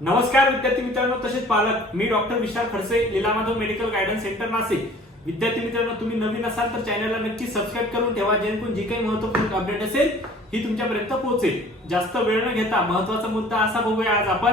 नमस्कार विद्यार्थी मित्रांनो तसेच पालक. मी doctor Vishal Khadse Leelamadhav medical guidance centre Nashik. विद्यार्थी मित्रांनो तुम्ही नवीन असाल तर चॅनलला नक्की सबस्क्राईब करून ठेवा जेणेकरून जी काही महत्त्वपूर्ण अपडेट असेल ही तुमच्यापर्यंत पोहोचेल. जास्त वेळ न घेता महत्त्वाचा मुद्दा असा बघूया आज आपण.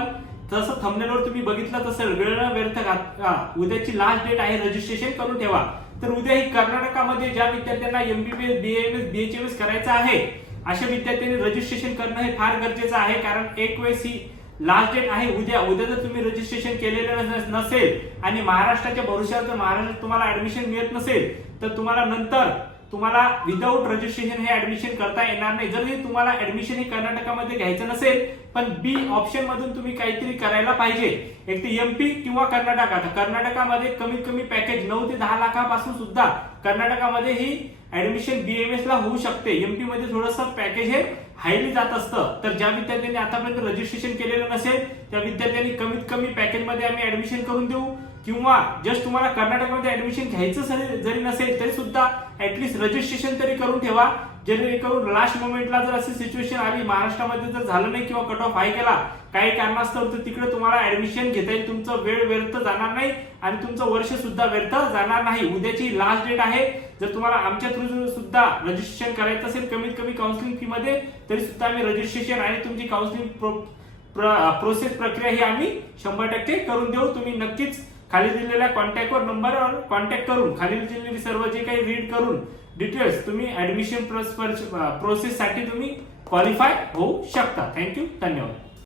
जसं थंबनेलवर तुम्ही बघितलं तसं वेळ न व्यर्थ घात- उद्याची लास्ट डेट आहे रजिस्ट्रेशन करून ठेवा. तर उद्या ही कर्नाटकामध्ये ज्या विद्यार्थ्यांना एमबीबीएस बीएमएस बीएचएमएस करायचं आहे अशा विद्यार्थ्यांनी रजिस्ट्रेशन करणं हे फार गरजेचं आहे कारण एक वेळेस ही लास्ट डेट आहे उद्या. उद्या जर तुम्ही रजिस्ट्रेशन केलेलं नसेल आणि महाराष्ट्राच्या भविष्यात जर महाराष्ट्रात तुम्हाला ऍडमिशन मिळत नसेल तर तुम्हाला नंतर तुम्हाला विदाऊट रजिस्ट्रेशन हे ऍडमिशन करता येणार नाही. जर तुम्हाला ऍडमिशन हे कर्नाटकामध्ये घ्यायचं नसेल पण बी ऑप्शन मधून तुम्ही काहीतरी करायला पाहिजे. एक ते एमपी किंवा कर्नाटक आता कर्नाटकामध्ये कमीत कमी पॅकेज नऊ ते दहा लाखापासून सुद्धा कर्नाटकामध्ये ही ऍडमिशन बीएमएस ला होऊ शकते. एमपी मध्ये थोडस पॅकेज हे हायली जात असतं. तर ज्या विद्यार्थ्यांनी आतापर्यंत रजिस्ट्रेशन केलेलं नसेल त्या विद्यार्थ्यांनी कमीत कमी पॅकेजमध्ये आम्ही ऍडमिशन करून देऊ. किंवा जस्ट तुम्हाला कर्नाटकमध्ये ऍडमिशन घ्यायचं जरी- जरी नसेल तरी सुद्धा ऍटलिस्ट रजिस्ट्रेशन तरी करून ठेवा. जेणेकरून लास्ट मोमेंटला जर अशी सिच्युएशन आली महाराष्ट्रामध्ये जर झालं नाही किंवा कट ऑफ हाय केला काही कारणास्तव तर तिकडे तुम्हाला ऍडमिशन घेता येईल. तुमचं वेळ व्यर्थ जाणार नाही आणि तुमचं वर्ष सुद्धा व्यर्थ जाणार नाही. उद्याची लास्ट डेट आहे. जर तुम्हाला आमच्या थ्रू सुद्धा रजिस्ट्रेशन करायचं असेल कमीत कमी काउन्सिलिंग फी मध्ये तरी सुद्धा आम्ही रजिस्ट्रेशन आणि तुमची काउन्सिलिंग प्रोसेस प्रक्रिया ही आम्ही शंभर टक्के करून देऊ. तुम्ही नक्कीच खाली दिलेल्या कॉन्टॅक्टवर नंबरवर कॉन्टॅक्ट करून खाली दिलेली सर्व जे काही रीड करून डिटेल्स तुम्ही ऍडमिशन प्रोसेस साठी तुम्ही क्वालिफाय होऊ शकता. थँक्यू धन्यवाद.